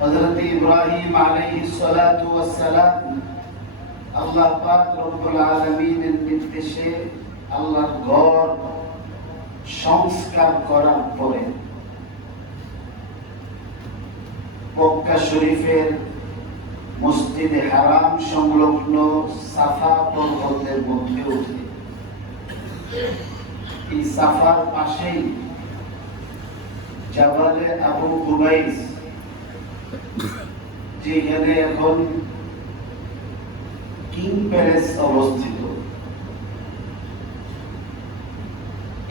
হযরত ইব্রাহিম আলাইহিস সালাতু ওয়াস সালাম আল্লাহ পাক রব্বুল আলামিনের নির্দেশে আল্লাহর ঘর সংস্কার করার পরে মক্কা শরীফের মসজিদে হারাম সংলগ্ন সাফা পর্বতের মধ্যে উঠে। এই সাফার পাশেই জাবালে আবু কুবাইস যেখানে এখন কিং প্যালেস অবস্থিত।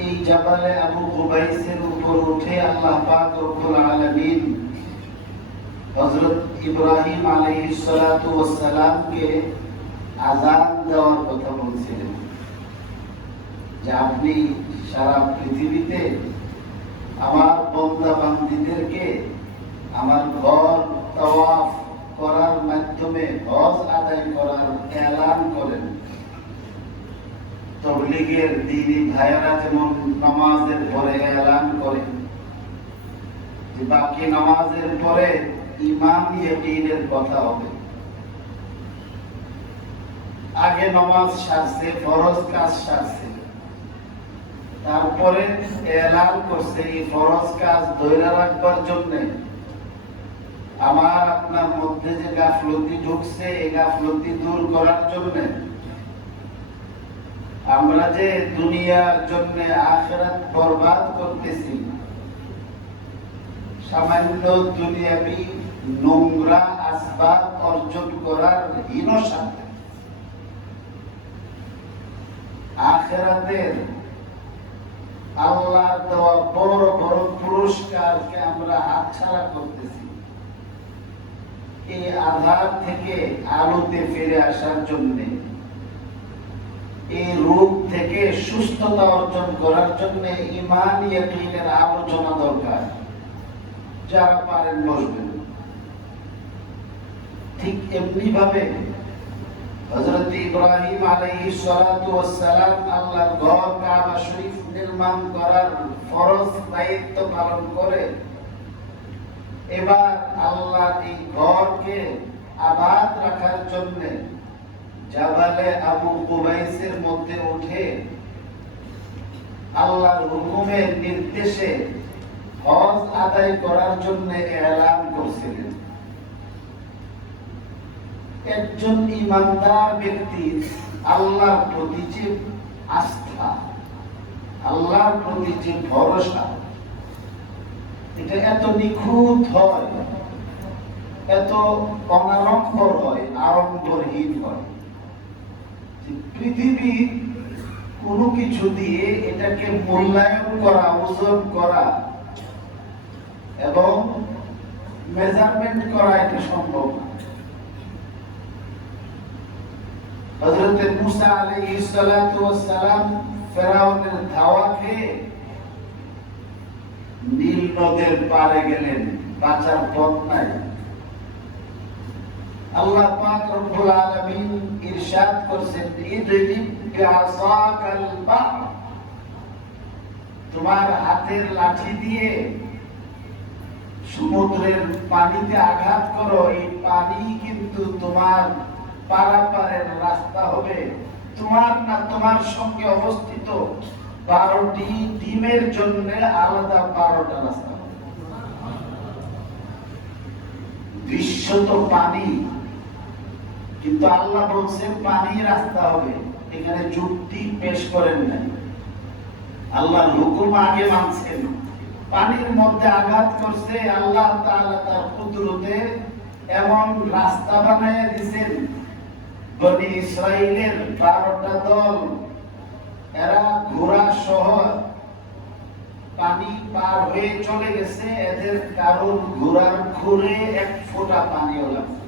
এই জাবালে আবু কুবাইসের উপর উঠে আল্লাহ পাক রব্বুল আলামিন হযরত ইব্রাহিম আলাইহিস সালাতু ওয়াস সালামকে আযান দেওয়ার কথা বলছিলেন। যে আপনি সারা পৃথিবীতে আমার বন্দা বান্দিদেরকে আমার ঘর তাওয়াফ করার মাধ্যমে হজ আদায় করার এলান করেন। তবলিগের দিনী ভাইয়েরা যেমন নামাজের পরে এলান করে বাকি নামাজের পরে ইমাম ইয়াকিনের কথা হবে। আগে নামাজ সারছে, ফরজ কাজ সারছে। তারপরে এলান করছে এই ফরজ কাজ ধরে রাখবার জন্য। আমার আপনার মধ্যে যে গাফলতি ঢুকছে, এই গাফলতি দূর করার জন্য, আমরা যে দুনিয়ার জন্য আখেরাত বরবাদ করতেছি, সামান্য দুনিয়াবি নোংরা আসবাব অর্জন করার হীন সাথে আখেরাতের আল্লাহ দেওয়া বড় বড় পুরস্কারকে আমরা হাতছাড়া করতেছি। এই আধার থেকে আলোতে ফিরে আসার জন্য এই রোগ থেকে সুস্থতা অর্জন করার জন্য আলোচনা দরকার। যারা পারেন বসবেন। ঠিক এমনি ভাবে ইব্রাহিম সালাম ঘর কাবা শরীফ নির্মাণ করার ফরজ দায়িত্ব পালন করে এবার আল্লাহ এই ঘরকে আবাদ রাখার জন্য জাবালে আবু কুবাইসের মধ্যে উঠে আল্লাহর হুকুমের নির্দেশে হজ আদায় করার জন্য এলান করছিলেন। একজন ইমানদার ব্যক্তি আল্লাহর প্রতি যে আস্থা, আল্লাহর প্রতি যে ভরসা এটা এত নিখুঁত হয়, এত অনারম্বর হয়, আড়ম্বরহীন হয় পৃথিবীর কোনো কিছু দিয়ে এটাকে মূল্যায়ন করা, ওজন করা এবং মেজারমেন্ট করা এটা সম্ভব না। হযরত মুসা সালাতু সালাম ফেরাউনের ধাওয়া খেয়ে নীল নদের পারে গেলেন, বাঁচার পথ নাই। আল্লাহ পাক রব্বুল আলামিন ইরশাদ করেছেন বিআসাকাল তোমার হাতের লাঠি দিয়ে সমুদ্রের পানিতে আঘাত করো, এই পানি কিন্তু তোমার পারাপারের রাস্তা হবে। তোমার না তোমার সঙ্গে অবস্থিত। বারোটি ডিমের জন্য আলাদা বারোটা রাস্তা। তো পানি, কিন্তু আল্লাহ বলছেন পানি রাস্তা হবে, এখানে যুক্তি পেশ করেন নাই। আল্লাহর হুকুম আগে মানছেন। পানির মধ্যে আঘাত করছে, আল্লাহ তাআলা তার কুদরতে এমন রাস্তা বানায় দিয়েছেন। বনি বারোটা দল এরা ঘোড়া সহ পানি পার হয়ে চলে গেছে। এদের কারণ ঘোড়ার খুরে এক ফোঁটা পানিও লাগছে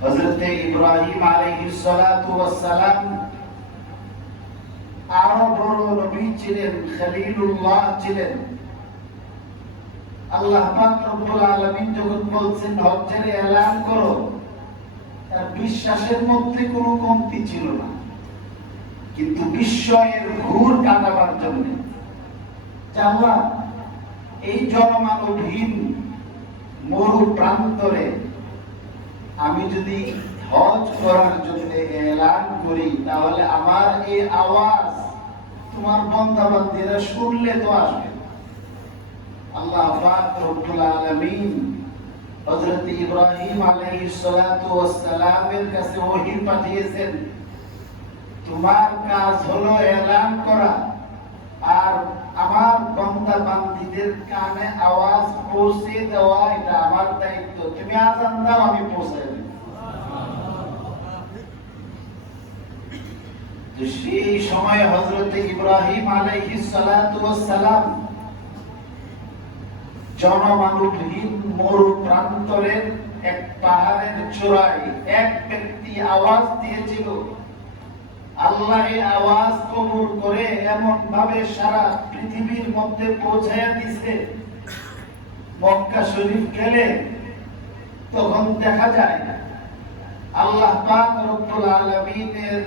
হযরতে ইব্রাহিম সালাম আরও বড় নবী ছিলেন ছিলেন। আল্লাহ রব্বুল আলামিন যখন বলছেন, হজ্জের এলান করো, তার বিশ্বাসের মধ্যে কোনো কমতি ছিল না। কিন্তু বিস্ময়ের ঘুর কাটাবার জন্য। আল্লাহ এই জনমানবহীন মরু প্রান্তরে আমি যদি হজ করার জন্য এলান করি, তাহলে আমার এই আওয়াজ তোমার বন্দাবান্দিরা শুনলে তো আসবে। আল্লাহ রব্বুল আলামিন হযরত ইব্রাহিম আলাইহিস সালাতু কাছে ওহী পাঠিয়েছেন তোমার কাজ হলো এলান করা আর আমার বান্দা বান্দিদের কানে আওয়াজ পৌঁছে দেওয়া, এটা আমার দায়িত্ব। তুমি আজান দাও, আমি পৌঁছে সেই সময় হযরত ইব্রাহিম আলাইহিস সালাতু সালাম জনমানবহীন মরু প্রান্তরের এক পাহাড়ের চূড়ায় এক ব্যক্তি আওয়াজ দিয়েছিল। আল্লাহ এই আওয়াজ কবুল করে এমন ভাবে সারা পৃথিবীর মধ্যে দিছে। মক্কা শরীফ গেলে তখন দেখা যায়, আল্লাহ পাক রব্বুল আলামিনের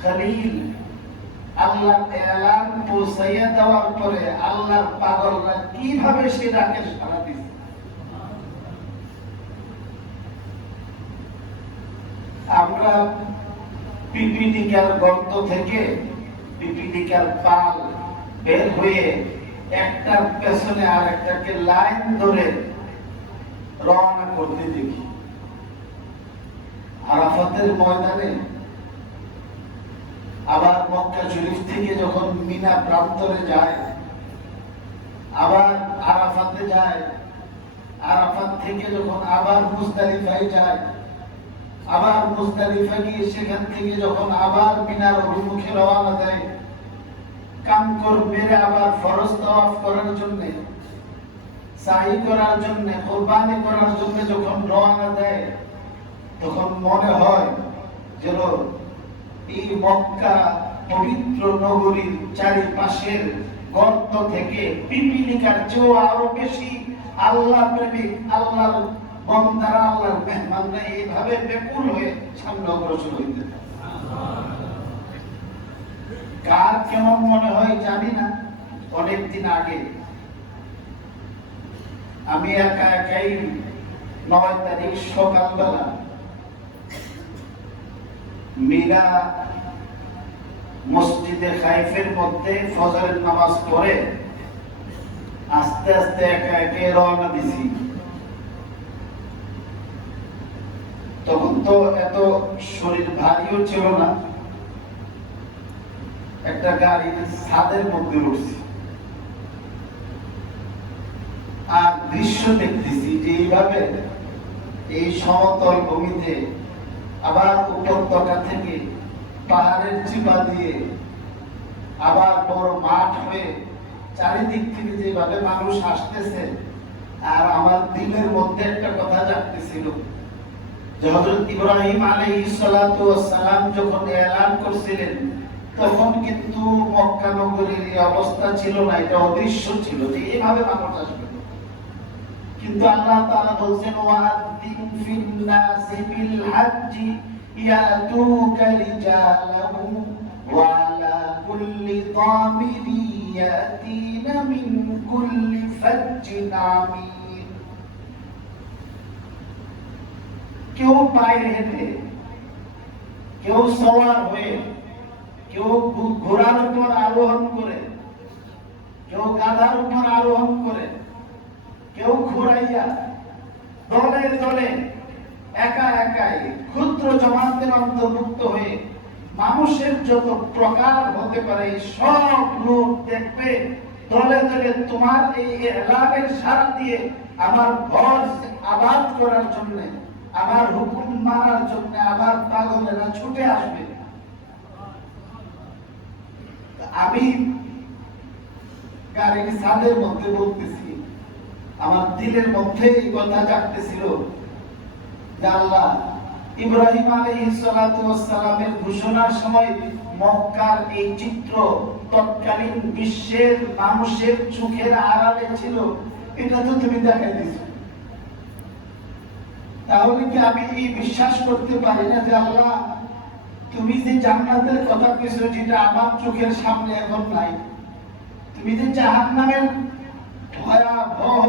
খলিল আল্লাহ এলান পৌঁছাইয়া দেওয়ার পরে আল্লাহর পাগলরা কীভাবে সে ডাকে সারা দিছে? আমরা পিপিলিকার গর্ত থেকে পিপিলিকার পাল বের হয়ে একটার পেছনে আর একটাকে লাইন ধরে রওনা করতে দেখি। আরাফাতের ময়দানে আবার মক্কা শরীফ থেকে যখন মিনা প্রান্তরে যায়, আবার আরাফাতে যায়, আরাফাত থেকে যখন আবার মুজদালিফায় যায় আবার মুজদালিফা গিয়ে সেখান থেকে যখন আবার মিনার অভিমুখে রওনা দেয় কামকর মেরে আবার ফরজ তাওয়াফ করার জন্য সাহি করার জন্য, কোরবানি করার জন্য যখন রওনা দেয়, তখন মনে হয় যেন এই মক্কা পবিত্র নগরীর চারিপাশের গর্ত থেকে পিপিলিকার চেয়েও আরও বেশি আল্লাহ প্রেমিক আল্লাহর বন্দারা আল্লাহর মেহমানরা এইভাবে হয়ে সামনে অগ্রসর হইতে। কার কেমন মনে হয় জানি না অনেকদিন আগে আমি একা একাই নয় তারিখ সকালবেলা মীরা মসজিদে খাইফের মধ্যে ফজরের নামাজ পড়ে আস্তে আস্তে একা একে রওনা দিছি তখন তো এত শরীর ভারীও ছিল না। একটা গাড়ির ছাদের মধ্যে আর দৃশ্য দেখতেছি, এইভাবে এই সমতল ভূমিতে আবার উপত্যকা থেকে পাহাড়ের চিপা দিয়ে আবার বড় মাঠ হয়ে চারিদিক থেকে যেভাবে মানুষ আসতেছে, আর আমার দিলের মধ্যে একটা কথা জাগতেছিল। হযরত ইব্রাহিম আলাইহিস সালাতু ওয়াস সালাম যখন এলান করছিলেন, তখন কিন্তু মক্কা নগরীর অবস্থা ছিল না, এটা অদৃশ্য ছিল যে এইভাবে মানুষ আসবে। কিন্তু আল্লাহ তাআলা বলছেন, ওয়াদিন ফিন নাসি বিল হাজ্জি ইয়াতুকা রিজালাহু ওয়া কুল্লি দামিরি ইয়াতিনা মিন কুল্লি ফাজ্জিন আমির কেউ পায়ে হেঁটে, কেউ সওয়ার হয়ে, কেউ ঘোড়ার উপর আরোহণ করে, কেউ গাধার উপর আরোহণ করে, কেউ ঘুরাইয়া দলে দলে, একা একাই ক্ষুদ্র জমাতের অন্তর্ভুক্ত হয়ে মানুষের যত প্রকার হতে পারে, সব লোক দেখবে, দলে দলে তোমার এই এলাকার সারা দিয়ে আমার ঘর আবাদ করার জন্য। আমার হুকুম মানার জন্য আমার পাগলেরা ছুটে আসবে। আমি গাড়ির ছাদের মধ্যে বলতেছি, আমার দিলের মধ্যে এই কথা জাগতেছিল যে আল্লাহ ইব্রাহিম আলাইহিস সালাতু ওয়াস সালামের ঘোষণার সময় মক্কার এই চিত্র তৎকালীন বিশ্বের মানুষের চোখের আড়ালে ছিল। এটা তো তুমি দেখাই দিছো। তাহলে কি আমি এই বিশ্বাস করতে পারি না যে আল্লাহ, তুমি যে জান্নাতের কথা কইছো যেটা আমার চোখের সামনে এখন নাই? তুমি যে জাহান্নামের ভয়াবহ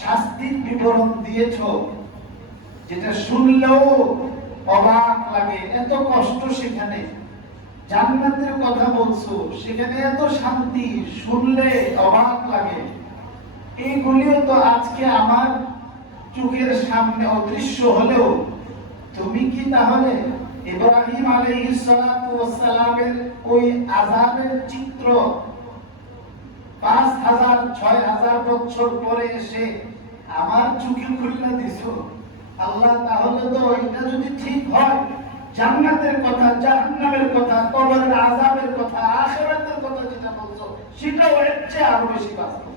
শাস্তির বিবরণ দিয়েছ, যেটা শুনলেও অবাক লাগে, এত কষ্ট সেখানে। জান্নাতের কথা বলছো, সেখানে এত শান্তি শুনলে অবাক লাগে। এইগুলিও তো আজকে আমার চোখের সামনে অদৃশ্য হলেও, তুমি কি তাহলে ইব্রাহিম আলাইহিস সালাতু ওয়াস সালামের ওই আযাবের চিত্র? পাঁচ হাজার, ছয় হাজার বছর পরে এসে আমার চোখে খুলে দিছ। আল্লাহ, তাহলে তো এটা যদি ঠিক হয়, জান্নাতের কথা, জাহান্নামের কথা, কবরের আযাবের কথা, আখিরাতের কথা যেটা বলছো, সেটাও এর চেয়ে আরও বেশি বাস্তব।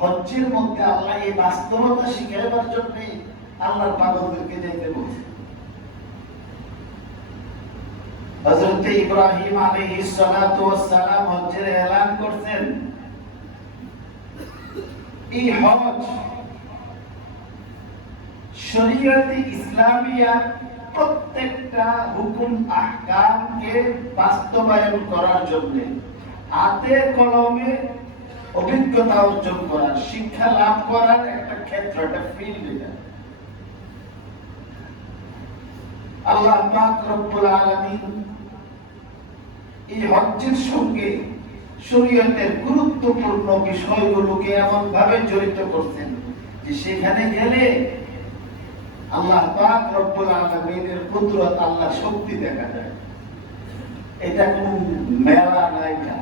হজ্জের মধ্যে আল্লাহ এই বাস্তবতা শিখাইবার জন্য আল্লাহর পাগলদেরকে যেতে বলছে। ইব্রাহিম সালাম হজ্জের এলান করছেন। এই হজ শরীয়তে ইসলামিয়া প্রত্যেকটা হুকুম, আহকামকে বাস্তবায়ন করার জন্য হাতে কলমে অভিজ্ঞতা অর্জন করার, শিক্ষা লাভ করার একটা ক্ষেত্র, একটা ফিল্ড এটা। আল্লাহ পাক রব্বুল আলামিন এই হজ্জের সঙ্গে শরীয়তের গুরুত্বপূর্ণ বিষয়গুলোকে এমন ভাবে জড়িত করছেন যে সেখানে গেলে আল্লাহ পাক রব্বুল আলামিনের কুদরত, আল্লাহ শক্তি দেখা যায়। এটা কোন মেলা না। এটা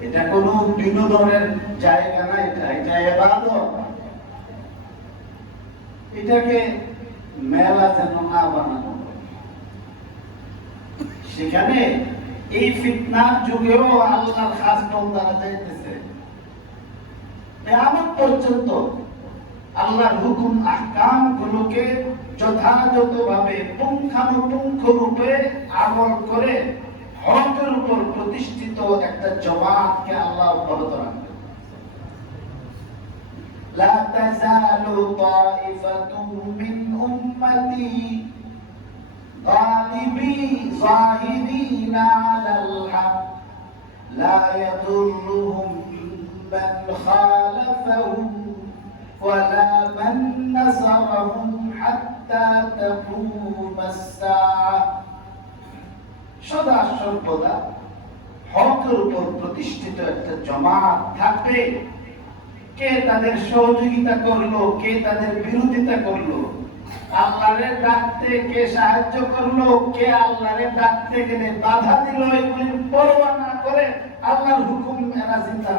এটা কোন বিনোদনের জায়গা না এটা এটা এবাদত এটাকে মেলা যেন না বানানো সেখানে এই ফিতনার যুগেও আল্লাহর খাস যাইতেছে। পর্যন্ত আল্লাহর হুকুম আহকাম গুলোকে যথাযথভাবে পুঙ্খানুপুঙ্খ রূপে আমল করে হকের উপর প্রতিষ্ঠিত একটা জমাতকে আল্লাহ অব্যাহত রাখবেন لا تزال طائفة من أمتي غالبي ظاهرين على الحق لا يضرهم من خالفهم ولا من نصرهم حتى تقوم الساعة সদা সর্বদা হকের উপর প্রতিষ্ঠিত একটা জমাত থাকবে। কে তাদের সহযোগিতা করল, কে তাদের বিরোধিতা করল? আল্লাহরে ডাকতে কে সাহায্য করল? কে আল্লাহরে ডাকতে গেলে বাধা দিল? এগুলির পরোয়া না করে আল্লাহর হুকুম এরা চিন্তা